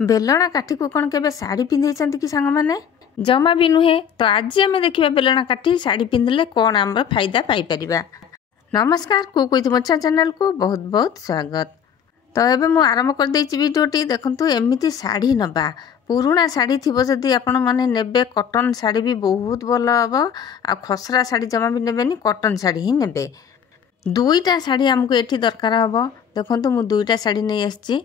बेलणा काठी को कौन के शाढ़ी पिंधे कि सांग मैंने जमा भी नुहे। तो आज आम देखा बेलणा काठी शाढ़ी पिंधले कौन आम फायदा पाइपर। नमस्कार कुकुइत मोचा चैनल को बहुत बहुत स्वागत। तो ये मुझे आरंभ कर भिडियोटी देखु एमती शाढ़ी नवा पुराणा शाढ़ी थी जदि आपण मैंने नेबे कॉटन शाढ़ी भी बहुत भल हम आ खसरा शाढ़ी जमा भी नेबेनी कॉटन शाढ़ी ही नेबे। दुईटा शाढ़ी आमको ये दरकार हम देखु मुझे दुईटा शाढ़ी नहीं आसी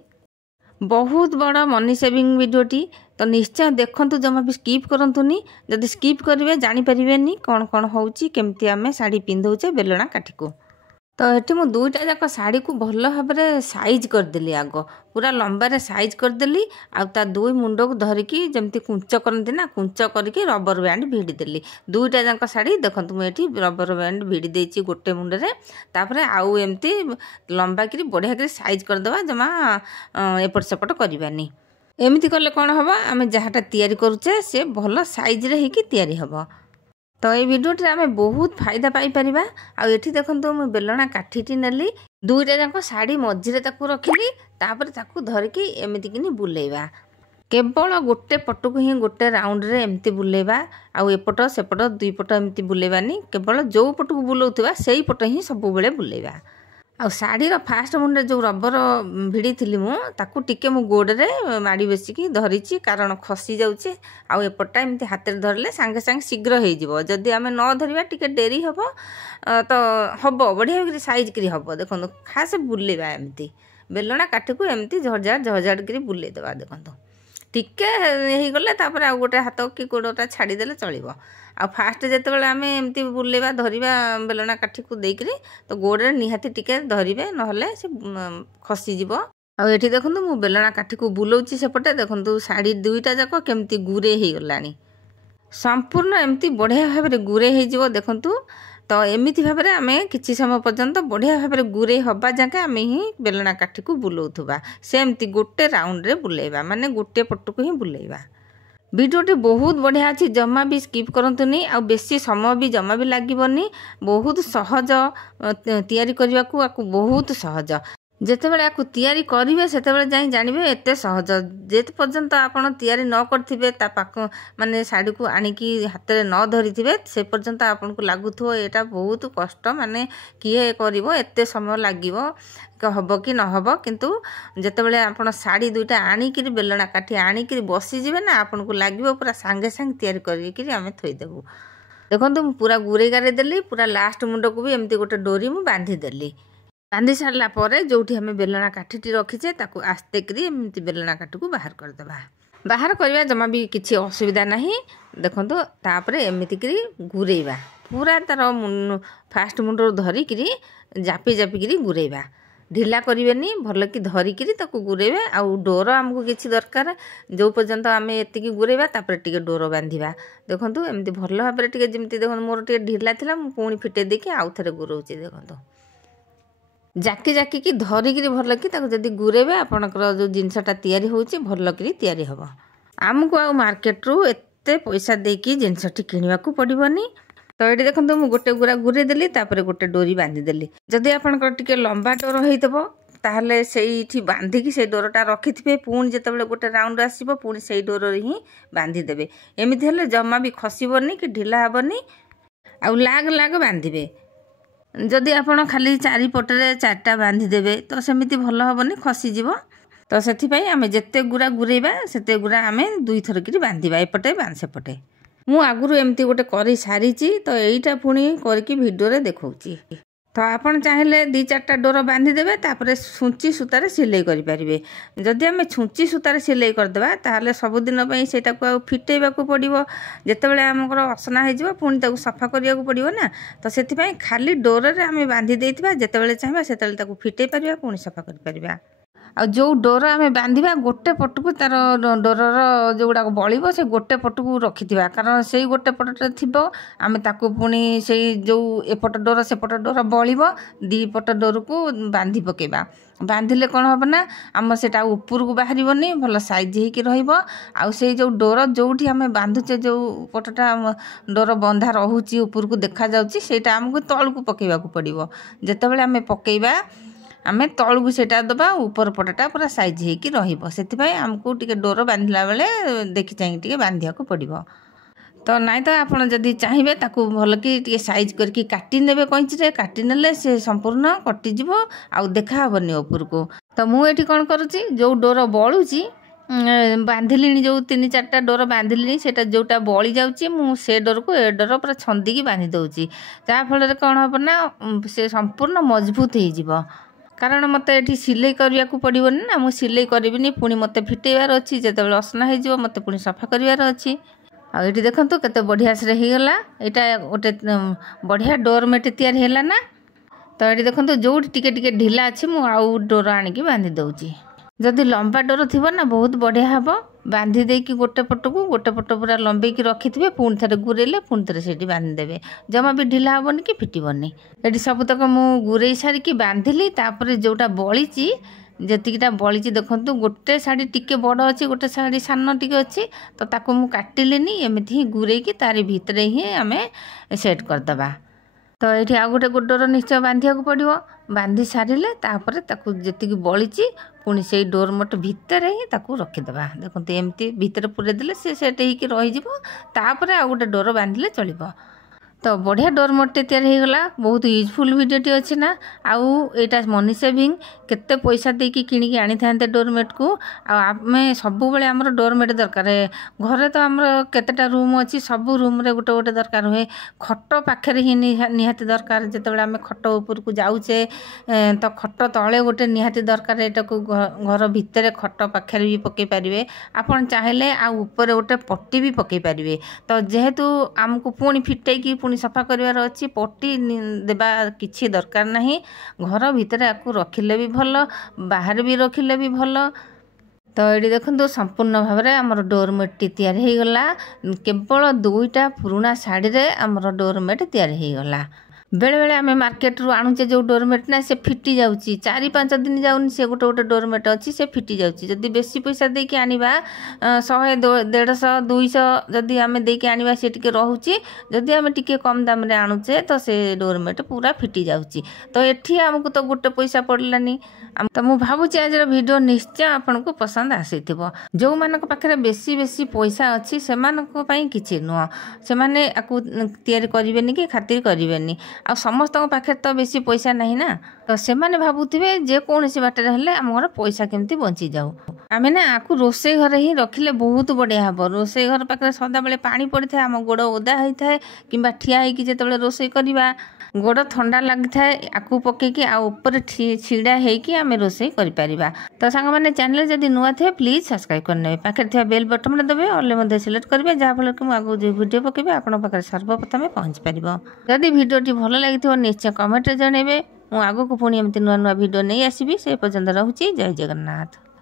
बहुत बड़ मनी सेविंग वीडियोटी। तो निश्चय देखंतु जमा भी स्किप करंतुनी जदि स्किप करेंगे जानीपारे कौन कौन होची केमती आमे शाढ़ी पिंधौचे बेलणा काठी को। तो ये मुझे दुईटा जाक शाढ़ी को भल भाव में साइज करदेली आग पूरा लंबारे साइज करदेली आ दुई मुंड को धरिकी जमती कुंच करती ना कुंच करके रबर बैंड भिड़देली। दुईटा जाक शाढ़ी देखो मुझे रबर बैंड भिड़ी देती गोटे मुंडे तापर आउ एमती लंबा करी बढ़िया करी साइज करदे जमा एपट सेपट करवानी। एमती कले कौन हम आम जहाँटा तैयारी करुचे से भल साइज रे ही तैयारी हम। तो ये भिडियोटी आम बहुत फायदा पाइपर। आठी देखो मुझे बेलणा काठीटी नेली दुईटा जाक शाढ़ी मझे रखिली तापर ताकू धरिकी एमती किनी बुलेवा केवल गोटे पटक ही गोटे राउंड रे एमती बुलेवा आउ एपट सेपट दुई पट एमती बुलेवानी केवल जो पटक बुलाउथिबा सेई पट ही सब बेले बुलेवा। आ शाढ़ीर फास्ट मुंडे जो रबर भिड़ी थी मुझे टिके मु गोड़े माड़ी बेसिकी धरीची कारण खसी जाऊे आएपटा एमती हाथ में धरले सांगे सांगे शीघ्र हो जदि आम न धरवा टिके डेरी हम तो हम बढ़िया साइज करी हम। देखो खास बुलेवा एमती बेलणा काठी को एमती झड़झाड़ करी बुले देवा। देखो टिके हो गले तापर आ गोटे हाथ कि गोड़टा छाड़ीदे चलो। आ फास्ट जितेबाला आम एमती बुलेवा धरवा बेलणा काठी को देकर तो गोड़े निहाती टिके धरवे ना से खसीज। आ ये देखो मुझे बेलणा काठी को बुलाऊँगी सेपटे देखो शाढ़ी दुईटा जाक केमती गुरे हो गला संपूर्ण एमती बढ़िया भाव में गुरे हो। देखु तो एमती भाव में आम कि समय पर्यंत बढ़िया भाव में गुरे हवा जाके आम ही बेलणा काठी को बुलाऊवा सेमती गोटे राउंड रे बुलेवा माने गोटे पटक ही बुलेवा। वीडियोटी बहुत बढ़िया अच्छी जमा भी स्किप करंतुनी आ बेसी समय भी जमा भी लागबनी बहुत सहज तैयारी करने को बहुत सहज जितेबाला या तैयारी करेंगे से जानवे एत सहज जेत पर्यंत आपड़ तैयारी न करेंगे पाख माने शाढ़ी को आणिकी हाथ में न धरी थे से पर्यंत आपन को लगुव यहाँ बहुत कष्ट माने किए एत समय लगे हम कि नहब किंतु जितेबाला आप शाढ़ी दुईटा आणिक बेलणा काठी आणिक बसीजे ना आपन को लगे पूरा सांगे सांगे तैयारी करें थोदेबू। देखो पूरा गुरे गारे देली पूरा लास्ट मुंड को भी एमती गोटे डोरी मुझे बांधीदेली बांधी सारा पर जो आम बेलणा काठी रखीचे ताकू आस्ते करी एमती बेलणा काठी को बाहर करदे बाहर करवा जमा भी किसी असुविधा नहीं। देखो तापर एमती करी गुरेवा पूरा तार फास्ट मुंड धरिकी जापी जापिकी गुरेवा ढिला करेनि भल कि धरिकी गुरेवा। आउ डोर आमको किसी दरकार जो पर्यंत आम एति गुरेवा तापर टिके डोर बांधिबा। देखो एमती भल भाव में टिके जमती देखो मोर टिके ढिला थिला मु पुणी फिटे देकी आउ थरे गुरौची। देखो जाकी जाकी धरिकी भल कि जदि गुरेबे आपणकर जो जिनसटा तैयारी होची भल कि तैयारी हम आमको आ मार्केट रू एते पैसा देकी जिनसटी किनिबा को पड़िबनी। तो ये देखो मुझे गोटे गुरा गुरे देली तापर गोटे डोरी बांधीदेली जदि आपणकर टिके लंबा डोर होइतबो ताहले सेठी बांधिकी से डोरटा रखिथिबे पुणी जेतेबेले गोटे राउंड आसीबो पुणी सेई डोर ही बांधीदेबे एमिति हेले जमा भी खसिबनी कि ढिला हेबनी आ लाग लाग बांधिबे। जदि आपड़ खाली चारिपटे चार्टा बांधीदेवे तो सेमती भल हेनी खसीज। तो से आम जिते गुरा गुरेबा सेते गुरा आम दुई थर कि बांधा एपटे सेपटे मु आगुरी एमती गोटे कर सारी तो यहीटा पुणी करके वीडियो देखौची। तो आपन चाहिए दी चार्टा डोर बांधीदेवे तापर छुंची सूतार सिलाई करें जदि आम छुंची सूतार सिलाई करदे ताहले सबुदिन से फिटेबा को पड़ो जितेबाला आमर असना हो पुणी सफा करिया को पड़ो ना। तो से खाली डोर रे आम बांधी देथिबा जितेबाला चाहिए से फिटे पारिबा पुणी सफा कर पारिबा। आ जो डोर आम बांधा गोटे पटक तार डोरर जो गुड़ाक बड़ो से गोटे पटक रखि कारण से गोटे पटे थी आम ताकू पुणी से जो एपट डोर सेपट डोर बड़ो दी पट डोर को बांधी पकेबा बांधिले कौन हम ना आम से ऊपर को बाहर भल साइज हो जो डोर जो आम बांधुचे जो पटटा डोर बंधा रोचे ऊपर को देखा जाऊँगी सेटा आमको तल को पकेबा को पड़ो जितेबाला आम पकेबा आमे तळू सेटा दबा ऊपर पटटा पूरा साइज होगी रही आमको टिके डोर बांधला बेले देखी चाहिए टिके बांधिया को पड़ो तो नाई तो आपड़ जदि चाहिए ताकू भल कि साइज करके काटी नेबे कैंची काटी नेले से संपूर्ण कटिज आउ देखा हेनी ऊपर को तो मुझे कौन करुँची जो डोर बलुची बांधिली जो 3-4टा डोर बांधिली से जोटा बली जाऊँगी मुझे डोर को ए डोर पूरा छंदी बांधि दूसरी जहाँफल कौन हम ना से संपूर्ण मजबूत हो कारण मत ये सिलाई करने को पड़ोनी ना मुझे सिलाई करी पुणी मत फिटेबार अच्छी जो असना हो मत पुणी सफा करार अच्छी आउ ये देखो केते बढ़िया से होगला यहाँ गोटे बढ़िया डोर मेट तैयारी ना तो ये देखो जो टिके टिके ढिला अच्छी मुझे आउ डोर आणिकी बांधि दूची जदि लंबा डोर थी ना बहुत बढ़िया हम बांधि देकी गोटे पट पूरा लंबेकी रखिथे पुणी थे गुरेले पुणी थे से बांधिदेवे जमा भी ढिला हेनी कि फिटबनी ये सबतक मुझे गुरई सारिकी बांधिली तापर जोटा बली जेतिकीटा बली देखूँ गोटे शाढ़ी टिके बड़ अच्छी गोटे शाढ़ी सान टिके अच्छी तो ताको मु काटिलेनी एमती ही गुरेकी तारी भितर ही आम सेट करदे तो ये आउ गोटे डोर निश्चय बांधिया पड़ो बांधि सारे तापर जी बली पुणी से डोर मोट भितर ही रखीदे देखो एमती भितर पूरे देले सी सेट हो रहीपर आउ गोटे डोर बांधिले चलो तो बढ़िया डोर मोटे तैयारी होगला बहुत यूजफुल वीडियोटी अच्छी ना आउ एटा मनी सेविंग केते पैसा देकी किणिकी आनी था डोरमेट को आमे सब बेले आमर डोरमेट दरकार घरे तो आमर केतेटा रूम अच्छी सब रूम रे गोटे गोटे दरकार हुए खट पाखे ही निहाती दरकार जिते आम खट ऊपर को जाऊे तो खट तले गोटे निहाती दरकार यहाँ को घर भितर खट पाखे भी पकई पारे आपन चाहिए आपर गोटे पट्टी भी पकई पारे तो जेहेतु आमको पुणी फिटेकी पुणी सफा करार अच्छी पट्टी देवा किसी दरकार नहीं घर भितर आपको रखिले भी भल बाहर भी रखिले भी भल तो ये देखो संपूर्ण भाव में आमर डोरमेट तैयारी होगला केवल 2टा पुराना शाढ़ी रे आमर डोरमेट तैयारी होगला बेले बेले आम मार्केट रू आणुचे जो डोरमेट ना से फिटी जाऊँगी 4-5 दिन जाऊनी से गोटे गोटे डोरमेट अच्छी से फिटी जाऊँगी जदि बेसी पैसा देके आनिबा 100-150-200 जदि आम देके आनिबा से टिके रहूची जदि आम टिके कम दाम रे आणुचे तो से डोरमेट पूरा फिटी जाऊँगी तो एठी आमको तो गोटे पैसा पड़लानी तो मु भावुची आज वीडियो निश्चय आपको पसंद आसीथिबो जो मानक पाखरे बेसी बेसी पैसा अच्छी से मानक पई किछि नुह से माने आकु तैयारी करिवेनी कि खातिर करिवेनी आ समस्त पाखे तो बेसी पैसा नहीं ना तो से माने भावुथिबे जे कोनसी बाटे हेले हमर पैसा केमती बंची जाऊ आमे ना आकु रोसे घर ही रखिले बहुत बढ़िया हम रोसे घर पाखे सदा बेले पानी पड़ी था आम गोड़ ओदा होता है कि ठिया होगी जिते रोसे करवा गोड़ ठंडा लगी था आकु पकईकी आपर छिड़ा होगी आम रोसे कर तो सांग मैंने चैनल जब नुआ थे प्लीज सब्सक्राइब करने पाखे थे बेल बटन में देवे अल्ले सिलेक्ट करेंगे जहाँफल कि मुझे आगे जो वीडियो पकेबे आपन पाखे सर्वप्रथम पहुँच पार जदि वीडियोटी भल लगी निश्चय कमेंट जनइबे मु आगो को पुणी एमती नुआ नुआ वीडियो नहीं आसबि से पर्यंत रहुची जय जगन्नाथ।